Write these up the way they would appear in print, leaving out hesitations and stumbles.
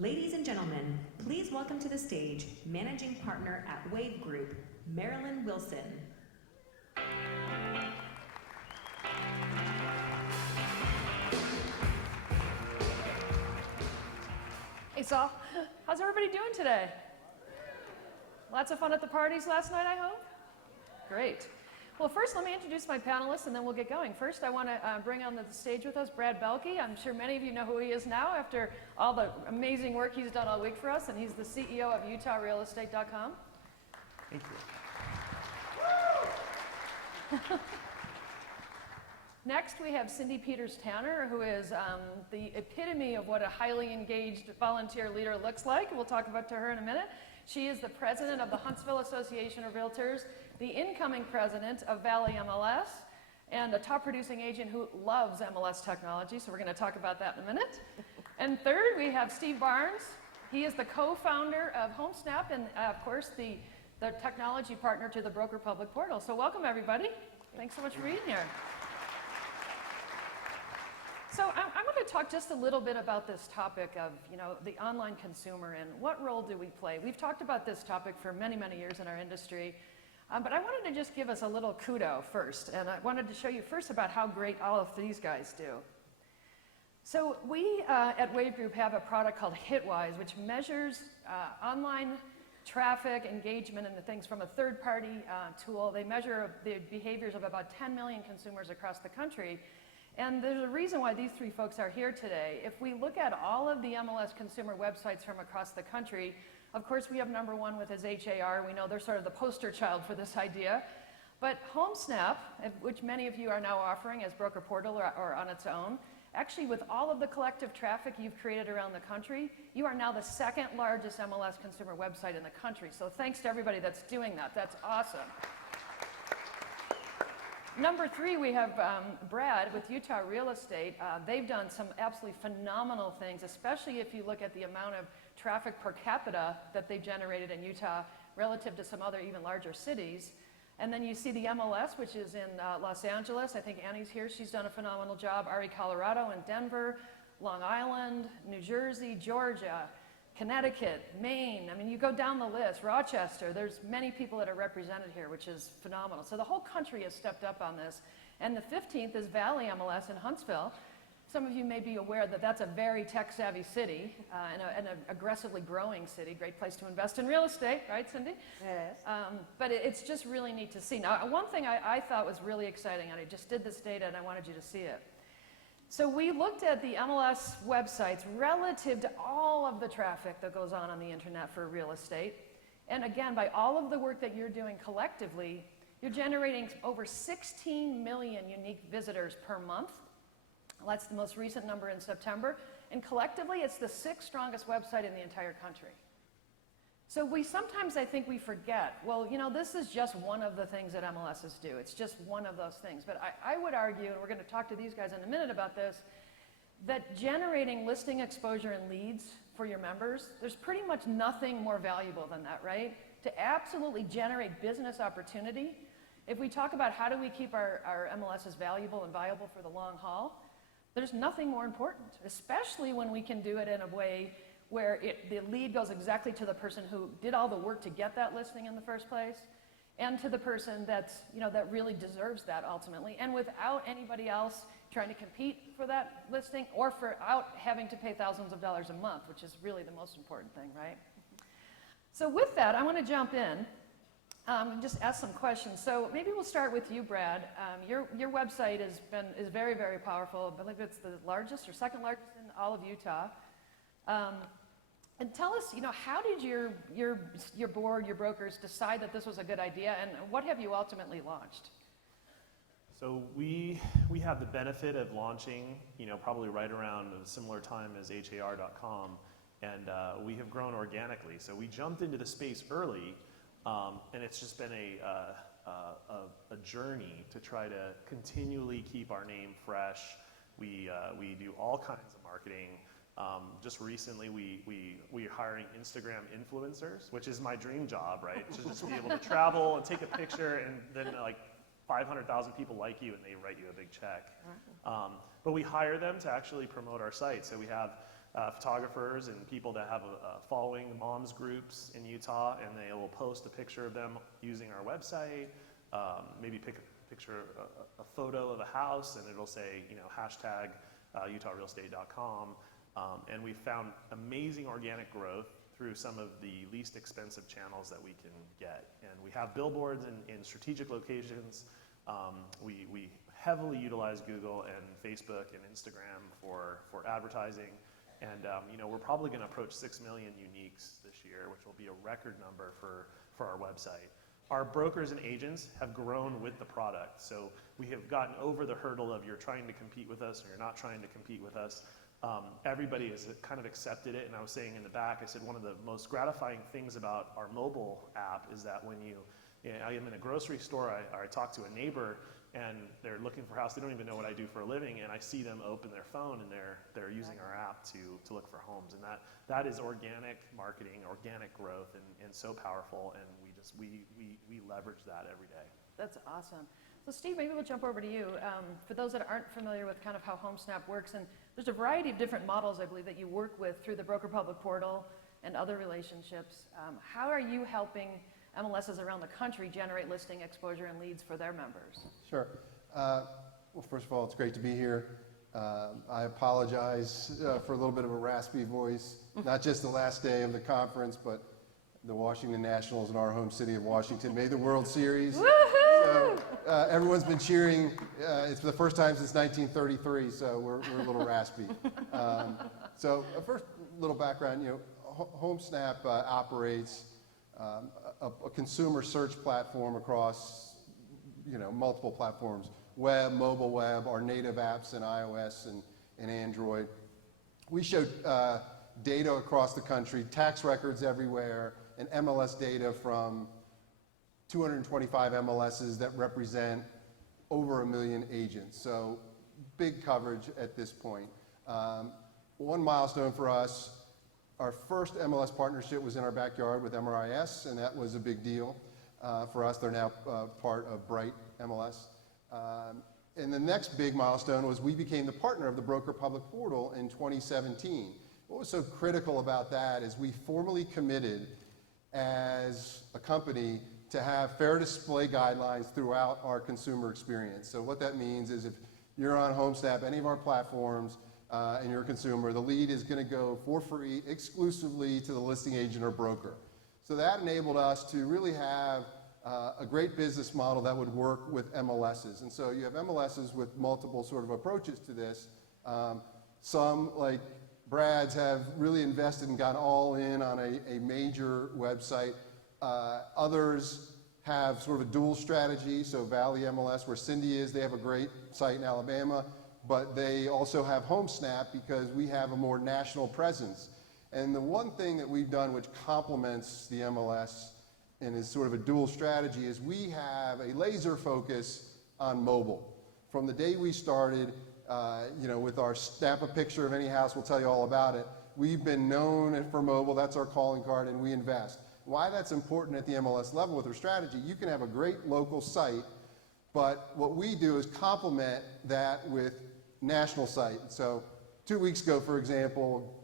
Ladies and gentlemen, please welcome to the stage Managing Partner at Wave Group, Marilyn Wilson. Hey Saul, how's everybody doing today? Lots of fun at the parties last night, I hope? Great. Well, first let me introduce my panelists and then we'll get going. First, I want to bring on the stage with us Brad Belke. I'm sure many of you know who he is now after all the amazing work he's done all week for us, and he's the CEO of UtahRealEstate.com. Thank you. Next, we have Cindy Peters-Tanner, who is the epitome of what a highly engaged volunteer leader looks like. We'll talk about to her in a minute. She is the president of the Huntsville Association of Realtors, the incoming president of Valley MLS, and a top producing agent who loves MLS technology, so we're going to talk about that in a minute. And third, we have Steve Barnes. He is the co-founder of HomeSnap and, of course, the technology partner to the Broker Public Portal. So welcome, everybody. Thanks so much for being here. So I'm going to talk just a little bit about this topic of, the online consumer and what role do we play. We've talked about this topic for many, many years in our industry, but I wanted to just give us a little kudo first, and I wanted to show you first about how great all of these guys do. So we at Wave Group have a product called Hitwise, which measures online traffic, engagement, and the things from a third-party tool. They measure the behaviors of about 10 million consumers across the country. And there's a reason why these three folks are here today. If we look at all of the MLS consumer websites from across the country, of course we have number one with his HAR. We know they're sort of the poster child for this idea. But HomeSnap, which many of you are now offering as Broker Portal or on its own, actually with all of the collective traffic you've created around the country, you are now the second largest MLS consumer website in the country. So thanks to everybody that's doing that. That's awesome. Number three, we have Brad with Utah Real Estate. They've done some absolutely phenomenal things, especially if you look at the amount of traffic per capita that they've generated in Utah relative to some other even larger cities. And then you see the MLS, which is in Los Angeles. I think Annie's here. She's done a phenomenal job. RE Colorado and Denver, Long Island, New Jersey, Georgia, Connecticut, Maine. I mean, you go down the list, Rochester, there's many people that are represented here, which is phenomenal. So the whole country has stepped up on this. And the 15th is Valley MLS in Huntsville. Some of you may be aware that that's a very tech-savvy city and an aggressively growing city. Great place to invest in real estate, right, Cindy? Yes. But it's just really neat to see. Now, one thing I thought was really exciting, and I just did this data and I wanted you to see it. So we looked at the MLS websites relative to all of the traffic that goes on the internet for real estate. And again, by all of the work that you're doing collectively, you're generating over 16 million unique visitors per month. That's the most recent number in September. And collectively, it's the sixth strongest website in the entire country. So sometimes I think we forget, well, this is just one of the things that MLSs do. It's just one of those things. But I would argue, and we're going to talk to these guys in a minute about this, that generating listing exposure and leads for your members, there's pretty much nothing more valuable than that, right? To absolutely generate business opportunity. If we talk about how do we keep our MLSs valuable and viable for the long haul, there's nothing more important, especially when we can do it in a way where the lead goes exactly to the person who did all the work to get that listing in the first place, and to the person that really deserves that ultimately, and without anybody else trying to compete for that listing or without having to pay thousands of dollars a month, which is really the most important thing, right? So with that, I want to jump in and just ask some questions. So maybe we'll start with you, Brad. Your website is very, very powerful. I believe it's the largest or second largest in all of Utah. And tell us, how did your board, your brokers decide that this was a good idea, and what have you ultimately launched? So we have the benefit of launching, probably right around a similar time as HAR.com, and we have grown organically. So we jumped into the space early, and it's just been a journey to try to continually keep our name fresh. We do all kinds of marketing. Just recently, we're hiring Instagram influencers, which is my dream job, right? To just be able to travel and take a picture, and then 500,000 people like you, and they write you a big check. But we hire them to actually promote our site. So we have photographers and people that have a following moms groups in Utah, and they will post a picture of them using our website, maybe pick a picture, a photo of a house, and it'll say, hashtag utahrealestate.com. And we found amazing organic growth through some of the least expensive channels that we can get. And we have billboards in strategic locations. We heavily utilize Google and Facebook and Instagram for advertising. And we're probably going to approach 6 million uniques this year, which will be a record number for our website. Our brokers and agents have grown with the product. So we have gotten over the hurdle of you're trying to compete with us or you're not trying to compete with us. Everybody has kind of accepted it, and I was saying in the back, I said one of the most gratifying things about our mobile app is that when I am in a grocery store, I talk to a neighbor, and they're looking for a house, they don't even know what I do for a living, and I see them open their phone, and they're using our app to look for homes, and that is organic marketing, organic growth, and so powerful, and we leverage that every day. That's awesome. So Steve, maybe we'll jump over to you. For those that aren't familiar with kind of how HomeSnap works, and there's a variety of different models, I believe, that you work with through the Broker Public Portal and other relationships. How are you helping MLSs around the country generate listing exposure and leads for their members? Sure. Well, first of all, it's great to be here. I apologize for a little bit of a raspy voice, not just the last day of the conference, but the Washington Nationals in our home city of Washington made the World Series. So everyone's been cheering. It's the first time since 1933, so we're a little raspy. So first, little background. HomeSnap operates a consumer search platform across multiple platforms: web, mobile web, our native apps in iOS and Android. We show data across the country, tax records everywhere, and MLS data from 225 MLSs that represent over 1 million agents. So big coverage at this point. One milestone for us, our first MLS partnership was in our backyard with MRIS, and that was a big deal for us. They're now part of Bright MLS. And the next big milestone was we became the partner of the Broker Public Portal in 2017. What was so critical about that is we formally committed as a company to have fair display guidelines throughout our consumer experience. So what that means is if you're on HomeSnap, any of our platforms, and you're a consumer, the lead is going to go for free exclusively to the listing agent or broker. So that enabled us to really have a great business model that would work with MLSs. And so you have MLSs with multiple sort of approaches to this. Some, like Brad's, have really invested and gone all in on a major website. Others have sort of a dual strategy. So Valley MLS, where Cindy is, they have a great site in Alabama, but they also have HomeSnap because we have a more national presence. And the one thing that we've done which complements the MLS and is sort of a dual strategy is we have a laser focus on mobile. From the day we started, with our snap a picture of any house, we'll tell you all about it. We've been known for mobile, that's our calling card, and we invest. Why that's important at the MLS level with our strategy, you can have a great local site, but what we do is complement that with national site. So 2 weeks ago, for example,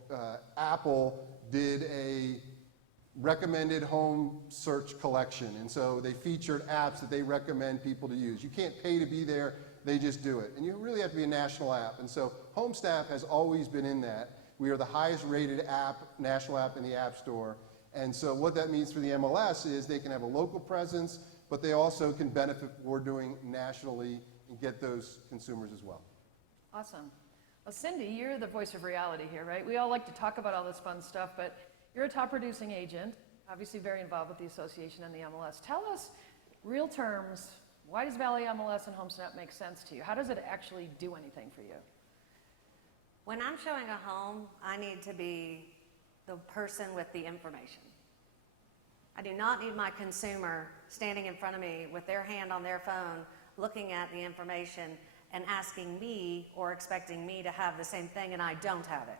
Apple did a recommended home search collection, and so they featured apps that they recommend people to use. You can't pay to be there, they just do it. And you really have to be a national app. And so HomeSnap has always been in that. We are the highest rated app, national app in the App Store. And so what that means for the MLS is they can have a local presence, but they also can benefit what we're doing nationally and get those consumers as well. Awesome. Well, Cindy, you're the voice of reality here, right? We all like to talk about all this fun stuff, but you're a top producing agent, obviously very involved with the association and the MLS. Tell us, real terms, why does Valley MLS and HomeSnap make sense to you? How does it actually do anything for you? When I'm showing a home, I need to be the person with the information. I do not need my consumer standing in front of me with their hand on their phone, looking at the information and asking me or expecting me to have the same thing, and I don't have it.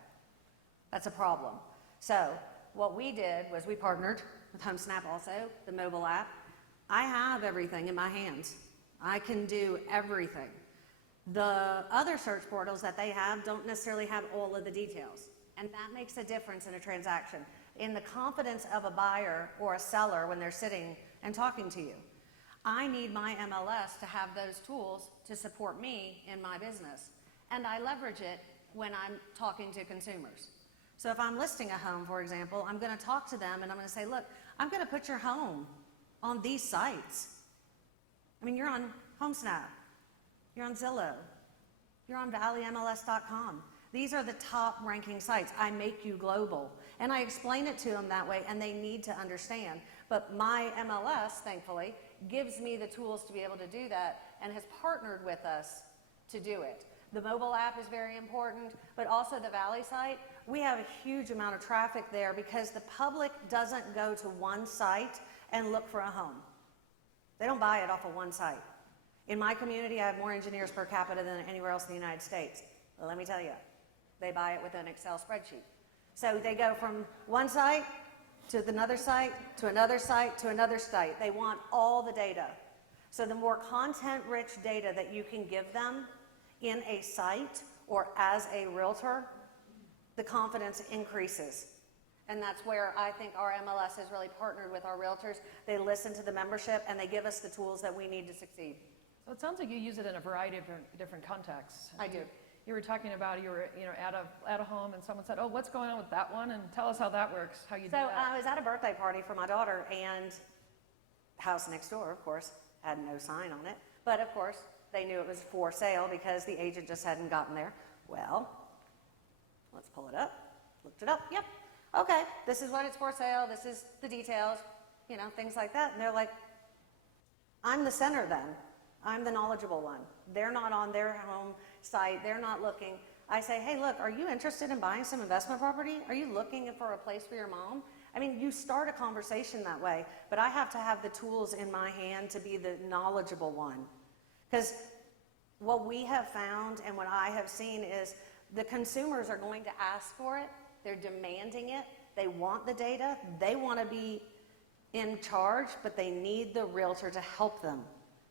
That's a problem. So what we did was we partnered with HomeSnap also, the mobile app. I have everything in my hands. I can do everything. The other search portals that they have don't necessarily have all of the details. And that makes a difference in a transaction, in the confidence of a buyer or a seller when they're sitting and talking to you. I need my MLS to have those tools to support me in my business. And I leverage it when I'm talking to consumers. So if I'm listing a home, for example, I'm going to talk to them and I'm going to say, look, I'm going to put your home on these sites. I mean, you're on HomeSnap, you're on Zillow, you're on ValleyMLS.com. These are the top ranking sites. I make you global. And I explain it to them that way, and they need to understand. But my MLS, thankfully, gives me the tools to be able to do that and has partnered with us to do it. The mobile app is very important, but also the Valley site. We have a huge amount of traffic there because the public doesn't go to one site and look for a home. They don't buy it off of one site. In my community, I have more engineers per capita than anywhere else in the United States. Well, let me tell you, they buy it with an Excel spreadsheet. So they go from one site to another site, to another site, to another site. They want all the data. So the more content-rich data that you can give them in a site or as a realtor, the confidence increases. And that's where I think our MLS has really partnered with our realtors. They listen to the membership and they give us the tools that we need to succeed. So it sounds like you use it in a variety of different contexts. I do. You were talking about you were at a home and someone said, oh, what's going on with that one? And tell us how that works, how you do that. So I was at a birthday party for my daughter, and house next door, of course, had no sign on it. But of course, they knew it was for sale because the agent just hadn't gotten there. Well, let's pull it up. Looked it up. Yep. Okay, this is what it's for sale. This is the details, things like that. And they're like, I'm the center then. I'm the knowledgeable one. They're not on their home site. They're not looking. I say, hey, look, are you interested in buying some investment property? Are you looking for a place for your mom? I mean, you start a conversation that way, but I have to have the tools in my hand to be the knowledgeable one. Because what we have found and what I have seen is the consumers are going to ask for it. They're demanding it. They want the data. They want to be in charge, but they need the realtor to help them.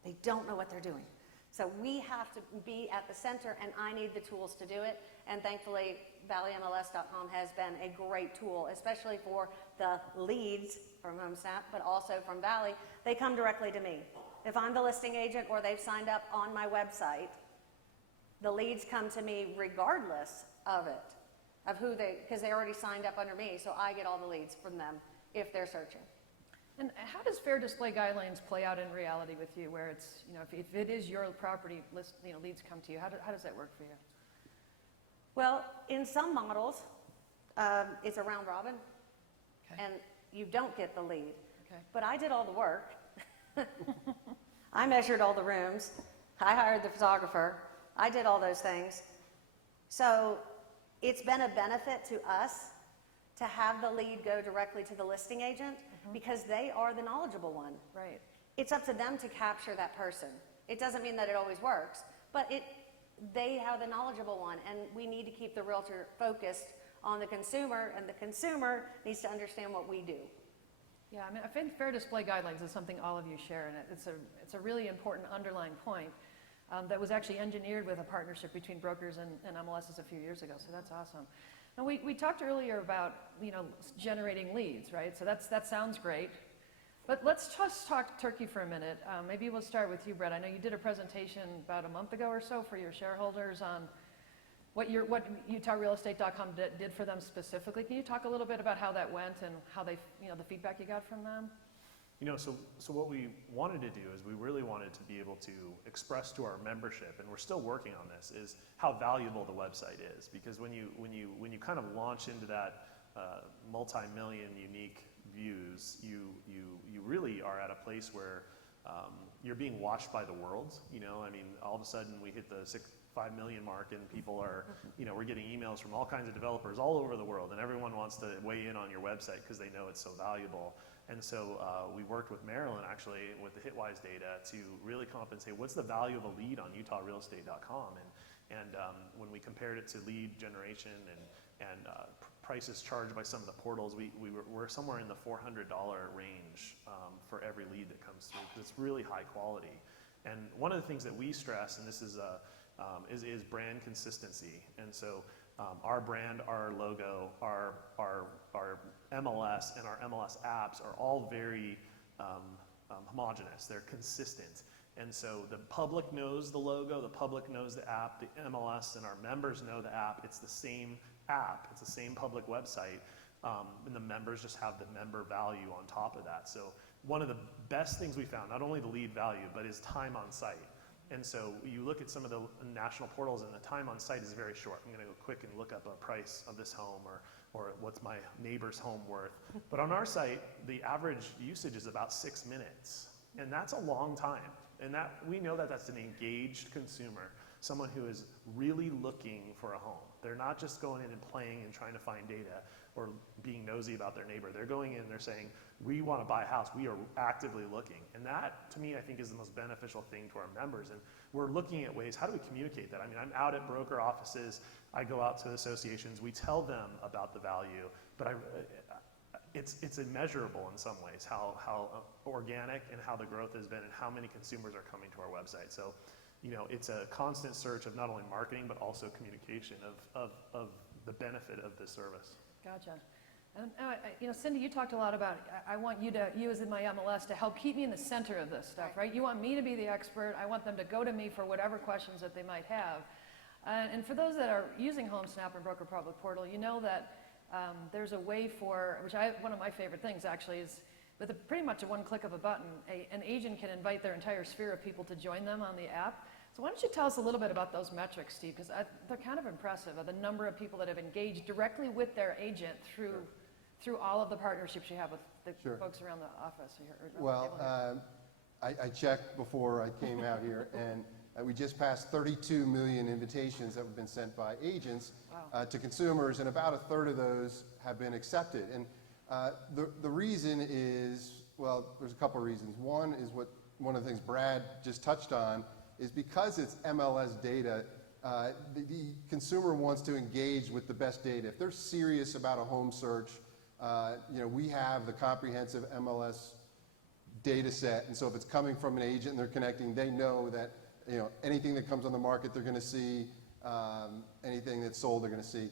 They don't know what they're doing. So we have to be at the center, and I need the tools to do it. And thankfully, ValleyMLS.com has been a great tool, especially for the leads from HomeSnap, but also from Valley. They come directly to me. If I'm the listing agent or they've signed up on my website, the leads come to me regardless of it, of because they already signed up under me, so I get all the leads from them if they're searching. And how does fair display guidelines play out in reality with you, where it's, if it is your property, leads come to you, how does that work for you? Well, in some models, it's a round robin, Okay. and you don't get the lead. Okay. But I did all the work. I measured all the rooms. I hired the photographer. I did all those things. So it's been a benefit to us to have the lead go directly to the listing agent because they are the knowledgeable one. Right. It's up to them to capture that person. It doesn't mean that it always works, but they are the knowledgeable one, and we need to keep the realtor focused on the consumer, and the consumer needs to understand what we do. Yeah, I mean, I think fair display guidelines is something all of you share, and it's a really important underlying point that was actually engineered with a partnership between brokers and MLSs a few years ago, so that's awesome. Now, we talked earlier about, generating leads, right? So that sounds great. But let's just talk turkey for a minute. Maybe we'll start with you, Brett. I know you did a presentation about a month ago or so for your shareholders on what UtahRealEstate.com did for them specifically. Can you talk a little bit about how that went and how they, the feedback you got from them? So what we wanted to do is we really wanted to be able to express to our membership, and we're still working on this, is how valuable the website is. Because when you kind of launch into that multi-million unique views, you really are at a place where you're being watched by the world. I mean, all of a sudden we hit the 5 million mark, and people are, we're getting emails from all kinds of developers all over the world, and everyone wants to weigh in on your website because they know it's so valuable. And so we worked with Marilyn, actually, with the Hitwise data to really compensate what's the value of a lead on UtahRealEstate.com. And when we compared it to lead generation and prices charged by some of the portals, we're somewhere in the $400 range for every lead that comes through, because it's really high quality. And one of the things that we stress, and this is brand consistency. And so Our brand, our logo, our MLS, and our MLS apps are all very homogeneous. They're consistent. And so the public knows the logo, the public knows the app, the MLS and our members know the app. It's the same app, it's the same public website, and the members just have the member value on top of that. So one of the best things we found, not only the lead value, but is time on site. And so you look at some of the national portals and the time on site is very short. I'm gonna go quick and look up a price of this home or what's my neighbor's home worth. But on our site, the average usage is about 6 minutes. And that's a long time. And that we know that that's an engaged consumer, someone who is really looking for a home. They're not just going in and playing and trying to find data or being nosy about their neighbor. They're going in and they're saying, we want to buy a house. We are actively looking. And that, to me, I think is the most beneficial thing to our members. And we're looking at ways, how do we communicate that? I mean, I'm out at broker offices. I go out to associations. We tell them about the value, but it's immeasurable in some ways how organic and how the growth has been and how many consumers are coming to our website. So, you know, it's a constant search of not only marketing but also communication of the benefit of this service. Gotcha. You know, Cindy, you talked a lot about, I want you as in my MLS to help keep me in the center of this stuff, right? You want me to be the expert. I want them to go to me for whatever questions that they might have. And for those that are using HomeSnap and Broker Public Portal, you know that there's a way for, one of my favorite things actually is, with pretty much a one click of a button, an agent can invite their entire sphere of people to join them on the app. So why don't you tell us a little bit about those metrics, Steve, because they're kind of impressive, the number of people that have engaged directly with their agent through all of the partnerships you have with the folks around the office. I checked before I came out here, and we just passed 32 million invitations that have been sent by agents to consumers, and about a third of those have been accepted. And the reason is, well, there's a couple of reasons. One is one of the things Brad just touched on is because it's MLS data, the consumer wants to engage with the best data. If they're serious about a home search, you know, we have the comprehensive MLS data set, and so if it's coming from an agent and they're connecting, they know that, you know, anything that comes on the market they're going to see, anything that's sold they're going to see.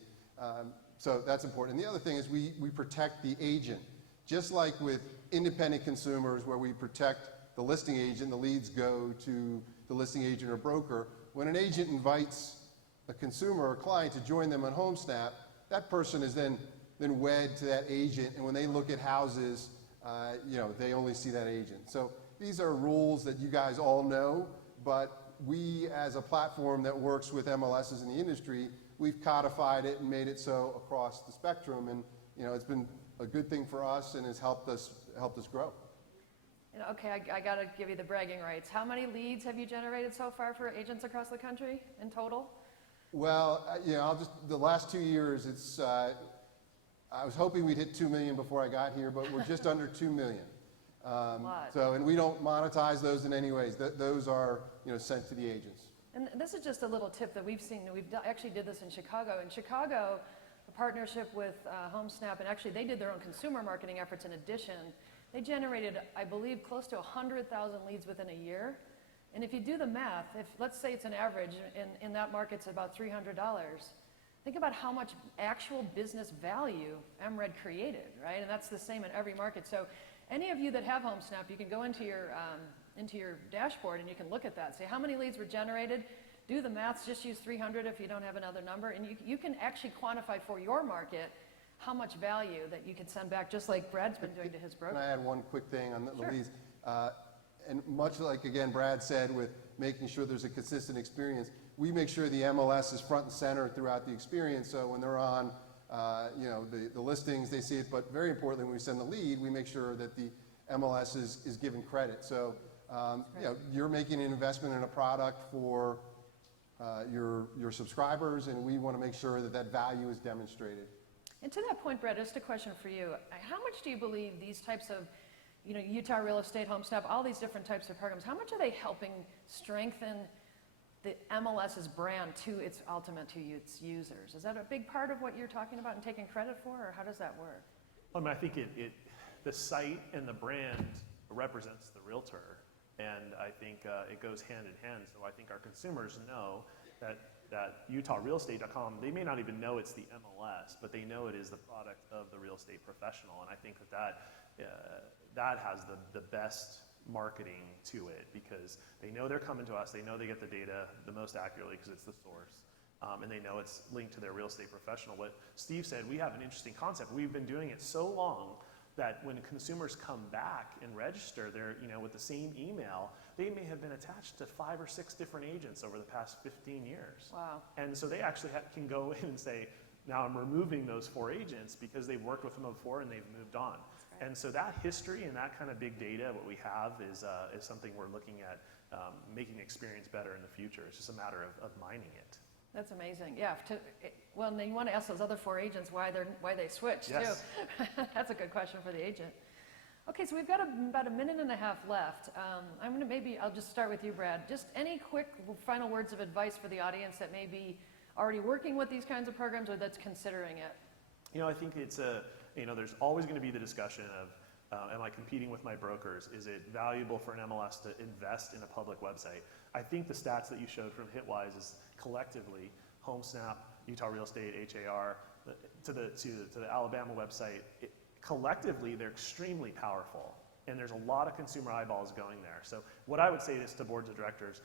So that's important. And the other thing is we protect the agent. Just like with independent consumers where we protect the listing agent, the leads go to the listing agent or broker. When an agent invites a consumer or client to join them on HomeSnap, that person is then wed to that agent, and when they look at houses, you know, they only see that agent. So these are rules that you guys all know, but we as a platform that works with MLSs in the industry, we've codified it and made it so across the spectrum, and you know, it's been a good thing for us and has helped us grow. Okay, I got to give you the bragging rights. How many leads have you generated so far for agents across the country in total? Well, you know, the last 2 years, it's, I was hoping we'd hit 2 million before I got here, but we're just under 2 million. So, and we don't monetize those in any ways. Those are, you know, sent to the agents. And this is just a little tip that we've seen. Actually did this in Chicago. In Chicago, the partnership with HomeSnap, and actually they did their own consumer marketing efforts in addition. They generated, I believe, close to 100,000 leads within a year. And if you do the math, if let's say it's an average, in that market's about $300, think about how much actual business value MRED created, right? And that's the same in every market. So any of you that have HomeSnap, you can go into your dashboard and you can look at that. Say how many leads were generated, do the math, just use 300 if you don't have another number, and you can actually quantify for your market how much value that you can send back, just like Brad's been doing to his broker. Can I add one quick thing on the Sure. leads? And much like, again, Brad said, with making sure there's a consistent experience, we make sure the MLS is front and center throughout the experience, so when they're on, you know, the listings, they see it, but very importantly, when we send the lead, we make sure that the MLS is given credit. So, you know, you're making an investment in a product for your subscribers, and we want to make sure that that value is demonstrated. And to that point, Brad, just a question for you. How much do you believe these types of, you know, Utah Real Estate, HomeSnap, all these different types of programs, how much are they helping strengthen the MLS's brand to its its users? Is that a big part of what you're talking about and taking credit for, or how does that work? I mean, I think the site and the brand represents the realtor, and I think it goes hand in hand. So I think our consumers know that that UtahRealEstate.com, they may not even know it's the MLS, but they know it is the product of the real estate professional. And I think that has the best marketing to it, because they know they're coming to us, they know they get the data the most accurately because it's the source, and they know it's linked to their real estate professional. What Steve said, we have an interesting concept. We've been doing it so long that when consumers come back and register, they're, with the same email, they may have been attached to 5 or 6 different agents over the past 15 years. Wow. And so they actually can go in and say, now I'm removing those 4 agents because they've worked with them before and they've moved on. And so that history and that kind of big data, what we have, is something we're looking at making the experience better in the future. It's just a matter of mining it. That's amazing. Yeah. Well, and then you want to ask those other 4 agents why they switched Yes. too. That's a good question for the agent. Okay, so we've got about a minute and a half left. I'll just start with you, Brad. Just any quick final words of advice for the audience that may be already working with these kinds of programs or that's considering it. I think it's there's always going to be the discussion of, am I competing with my brokers? Is it valuable for an MLS to invest in a public website? I think the stats that you showed from Hitwise is collectively, HomeSnap, Utah Real Estate, HAR, to the Alabama website, collectively they're extremely powerful. And there's a lot of consumer eyeballs going there. So what I would say is to boards of directors,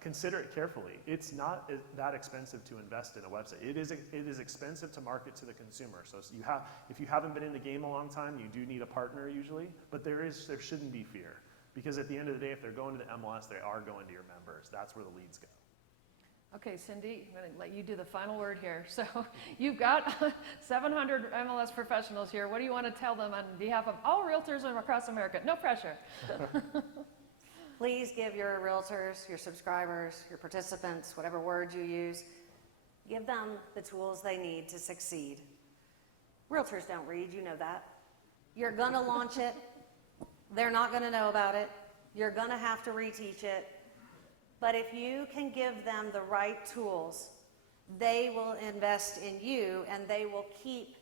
consider it carefully. It's not that expensive to invest in a website. It is expensive to market to the consumer. So if you haven't been in the game a long time, you do need a partner usually, but there shouldn't be fear. Because at the end of the day, if they're going to the MLS, they are going to your members. That's where the leads go. Okay, Cindy, I'm going to let you do the final word here. So you've got 700 MLS professionals here. What do you want to tell them on behalf of all realtors across America? No pressure. Please give your realtors, your subscribers, your participants, whatever words you use, give them the tools they need to succeed. Realtors don't read, you know that. You're going to launch it. They're not going to know about it. You're going to have to reteach it. But if you can give them the right tools, they will invest in you and they will keep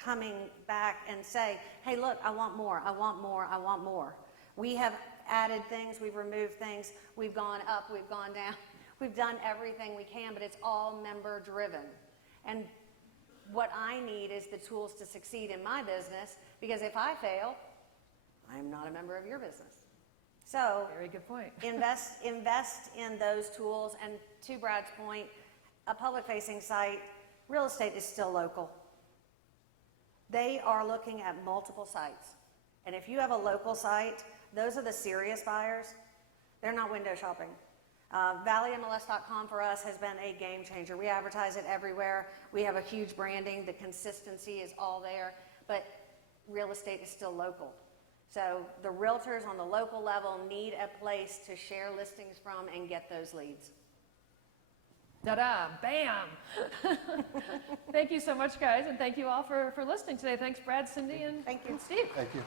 coming back and say, hey, look, I want more, I want more, I want more. We have added things, we've removed things, we've gone up, we've gone down. We've done everything we can, but it's all member driven. And what I need is the tools to succeed in my business, because if I fail, I'm not a member of your business. So, very good point. invest in those tools. And to Brad's point, a public-facing site, real estate is still local. They are looking at multiple sites. And if you have a local site, those are the serious buyers. They're not window shopping. ValleyMLS.com for us has been a game changer. We advertise it everywhere. We have a huge branding. The consistency is all there. But real estate is still local. So the realtors on the local level need a place to share listings from and get those leads. Ta-da, bam. Thank you so much, guys, and thank you all for listening today. Thanks, Brad, Cindy, and Thank you. Steve. Thank you.